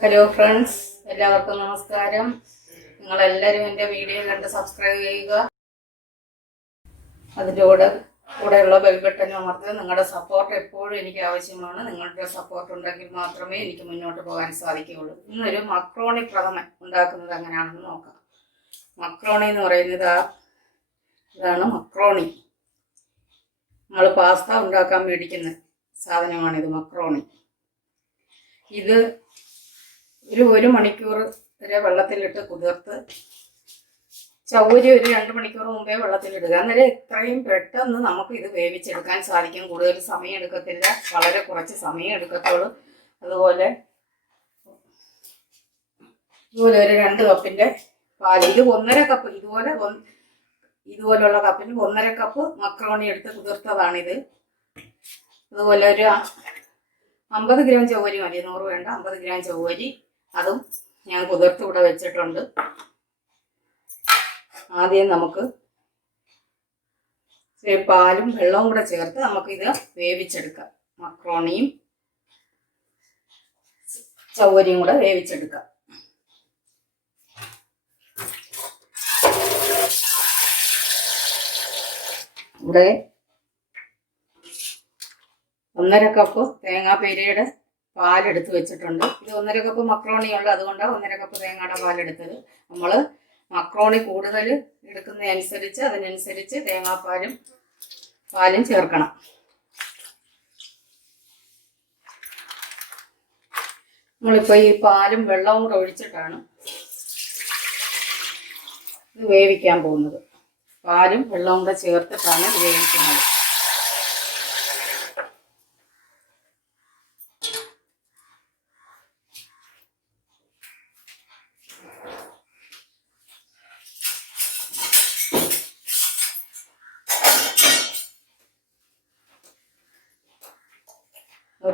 Hello friends, എല്ലാവർക്കും നമസ്കാരം. നിങ്ങളെല്ലാവരും എൻ്റെ വീഡിയോ കണ്ട് സബ്സ്ക്രൈബ് ചെയ്യുക. അതിൻ്റെ കൂടെയുള്ള ബെൽ ബട്ടൺ അമർത്തുക. നിങ്ങളുടെ സപ്പോർട്ട് എപ്പോഴും എനിക്ക് ആവശ്യമാണ്. നിങ്ങളുടെ സപ്പോർട്ട് ഉണ്ടെങ്കിൽ മാത്രമേ എനിക്ക് മുന്നോട്ട് പോകാൻ സാധിക്കുകയുള്ളൂ. ഇന്നൊരു മക്രോണി പ്രഥമൻ ഉണ്ടാക്കുന്നത് എങ്ങനെയാണെന്ന് നോക്കാം. മക്രോണി എന്ന് പറയുന്നത് ഇതാണ് മക്രോണി. നമ്മൾ പാസ്ത ഉണ്ടാക്കാൻ മേടിക്കുന്ന സാധനമാണിത്, മക്രോണി. ഇത് ഒരു മണിക്കൂർ വരെ വെള്ളത്തിലിട്ട് കുതിർത്ത് ചൗരി ഒരു 2 മണിക്കൂർ മുമ്പേ വെള്ളത്തിലിടുക. അന്നേരം ഇത്രയും പെട്ടെന്ന് നമുക്ക് ഇത് വേവിച്ചെടുക്കാൻ സാധിക്കും. കൂടുതൽ സമയം എടുക്കത്തില്ല, വളരെ കുറച്ച് സമയം എടുക്കത്തുള്ളൂ. അതുപോലെ ഒരു 2 കപ്പിൻ്റെ പാൽ, ഇത് 1.5 കപ്പ്, ഇതുപോലുള്ള കപ്പിന് 1.5 കപ്പ് മക്രോണി എടുത്ത് കുതിർത്തതാണിത്. അതുപോലെ ഒരു 50 ഗ്രാം ചവ്വരി മതി, 100 വേണ്ട, 50 ഗ്രാം ചവ്വരി അതും ഞാൻ കുതിർത്ത് ഇവിടെ വെച്ചിട്ടുണ്ട്. ആദ്യം നമുക്ക് പാലും വെള്ളവും കൂടെ ചേർത്ത് നമുക്കിത് വേവിച്ചെടുക്കാം. മക്രോണിയും ചവ്വരിയും കൂടെ വേവിച്ചെടുക്കാം. ഇവിടെ 1.5 കപ്പ് തേങ്ങാപ്പീരയുടെ പാലെടുത്ത് വെച്ചിട്ടുണ്ട്. ഇത് 1.5 കപ്പ് മക്രോണിയുള്ള, അതുകൊണ്ടാണ് 1.5 കപ്പ് തേങ്ങയുടെ പാലെടുത്തത്. നമ്മൾ മക്രോണി കൂടുതൽ എടുക്കുന്നതനുസരിച്ച് അതിനനുസരിച്ച് പാലും ചേർക്കണം. നമ്മളിപ്പോൾ ഈ പാലും വെള്ളവും കൂടെ ഒഴിച്ചിട്ടാണ് ഇത് വേവിക്കാൻ പോകുന്നത്. പാലും വെള്ളവും കൂടെ ചേർത്തിട്ടാണ് ഇത് വേവിക്കുന്നത്.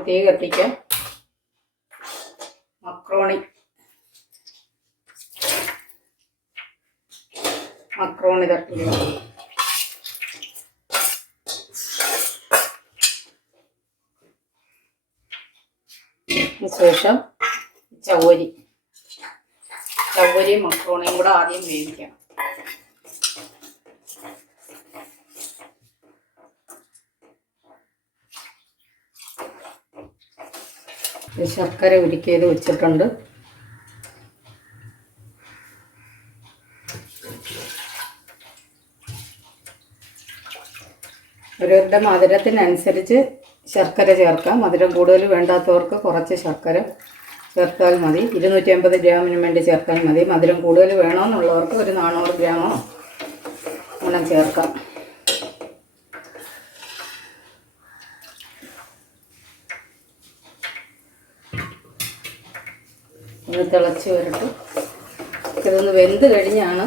തീ കത്തിക്കാൻ മക്രോണി തട്ടിയിടുക. ശേഷം ചവ്വരിയും മക്രോണിയും കൂടെ ആദ്യം വേവിക്കണം. ശർക്കര ഉരുക്കിയത് വെച്ചിട്ടുണ്ട്. ഓരോരുടെ മധുരത്തിനനുസരിച്ച് ശർക്കര ചേർക്കാം. മധുരം കൂടുതൽ വേണ്ടാത്തവർക്ക് കുറച്ച് ശർക്കര ചേർത്താൽ മതി. 250 ഗ്രാമിന് വേണ്ടി ചേർത്താൽ മതി. മധുരം കൂടുതൽ വേണമെന്നുള്ളവർക്ക് ഒരു 400 ഗ്രാമോ അങ്ങനെ ചേർക്കാം. ഒന്ന് തിളച്ച് വരട്ടെ. ഇതൊന്ന് വെന്ത് കഴിഞ്ഞാണ്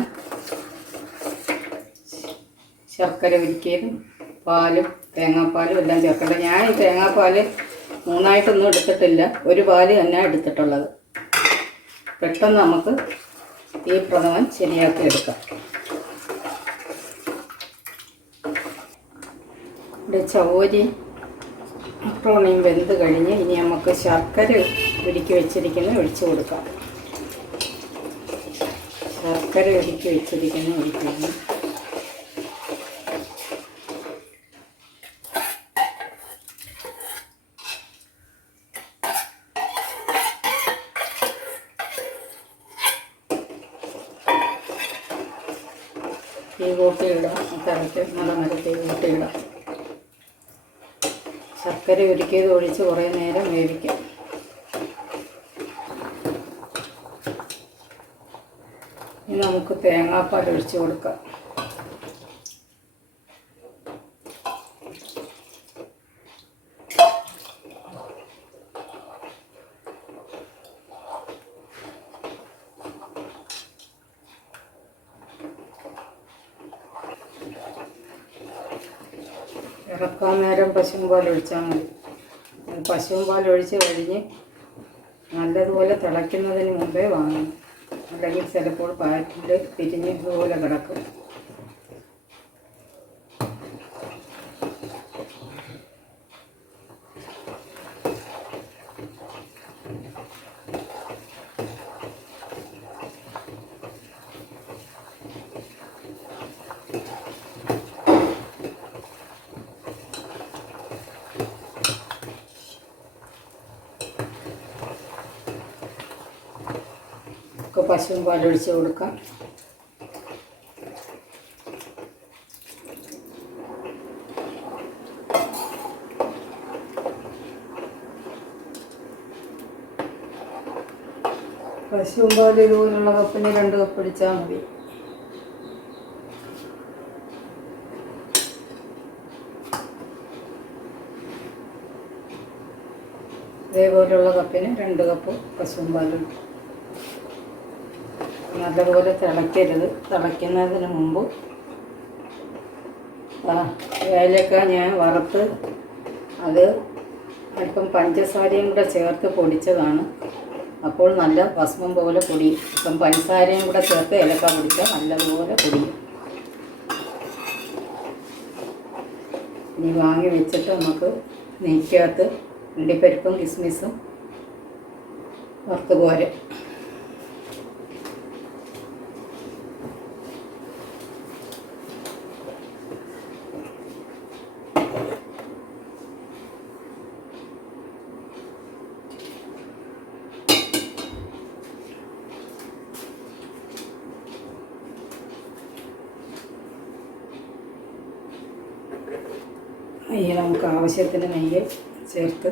ശർക്കര ഉരുക്കിയതും പാലും തേങ്ങാപ്പാലും എല്ലാം ചേർക്കേണ്ടത്. ഞാൻ ഈ തേങ്ങാപ്പാൽ 3ആയിട്ടൊന്നും എടുത്തിട്ടില്ല, ഒരു പാല് തന്നെ എടുത്തിട്ടുള്ളത്. പെട്ടെന്ന് നമുക്ക് ഈ പ്രഥമൻ ശരിയാക്കി എടുക്കാം. ഇവിടെ ചവ്വരി മക്രോണിയും വെന്ത് കഴിഞ്ഞ് ഇനി നമുക്ക് ശർക്കര ഉരുക്കി വെച്ചിരിക്കുന്ന ഒഴിച്ചു കൊടുക്കാം. ശർക്കര ഉരുക്കി വെച്ചിരിക്കുന്ന ഒഴിക്കുന്നു. തീ കൂട്ടിയിടാം. തിളച്ച് നല്ല തീ കൂട്ടിയിടാം. ശർക്കര ഉരുക്കിയത് ഒഴിച്ച് കുറേ നേരം വേവിക്കാം. ഇനി നമുക്ക് തേങ്ങാപ്പാൽ ഒഴിച്ച് കൊടുക്കാം. ഇറക്കാൻ നേരം പശുവും പാൽ ഒഴിച്ചാൽ മതി. പശുവും പാൽ ഒഴിച്ച് കഴിഞ്ഞ് നല്ലതുപോലെ തിളയ്ക്കുന്നതിന് മുമ്പേ വാങ്ങണം. അല്ലെങ്കിൽ ചിലപ്പോൾ പാറ്റിൽ പിരിഞ്ഞ് ഇതുപോലെ കിടക്കും. പശുവും പാലൊഴിച്ച് കൊടുക്കാം. പശുവും പാൽ ഇതുപോലുള്ള കപ്പിന് 2 കപ്പ് ഒഴിച്ചാൽ മതി. ഇതേപോലുള്ള കപ്പിന് 2 കപ്പ് പശുവും പാലും. നല്ലതുപോലെ തിളയ്ക്കരുത്. തിളയ്ക്കുന്നതിന് മുമ്പ് ഏലക്ക ഞാൻ വറുത്ത് അത് അല്പം പഞ്ചസാരയും കൂടെ ചേർത്ത് പൊടിച്ചതാണ്. അപ്പോൾ നല്ല ഭസ്മം പോലെ പൊടിയും. ഇപ്പം പഞ്ചസാരയും കൂടെ ചേർത്ത് ഏലക്ക പൊടിച്ചാൽ നല്ലതുപോലെ പൊടിയും. ഇനി വാങ്ങി വെച്ചിട്ട് നമുക്ക് നെയ്ക്കകത്ത് അണ്ടിപ്പരിപ്പും കിസ്മിസും വറുത്ത് പോരെ. നെയ്യ് നമുക്ക് ആവശ്യത്തിന് നെയ്യ് ചേർത്ത്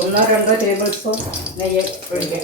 ഒന്നോ 2 ടേബിൾ സ്പൂൺ നെയ്യ് ഒഴിക്കുക.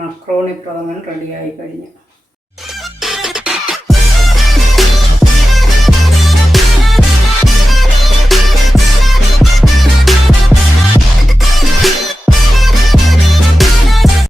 മക്രോണി പ്രഥമൻ റെഡിയായി കഴിഞ്ഞു.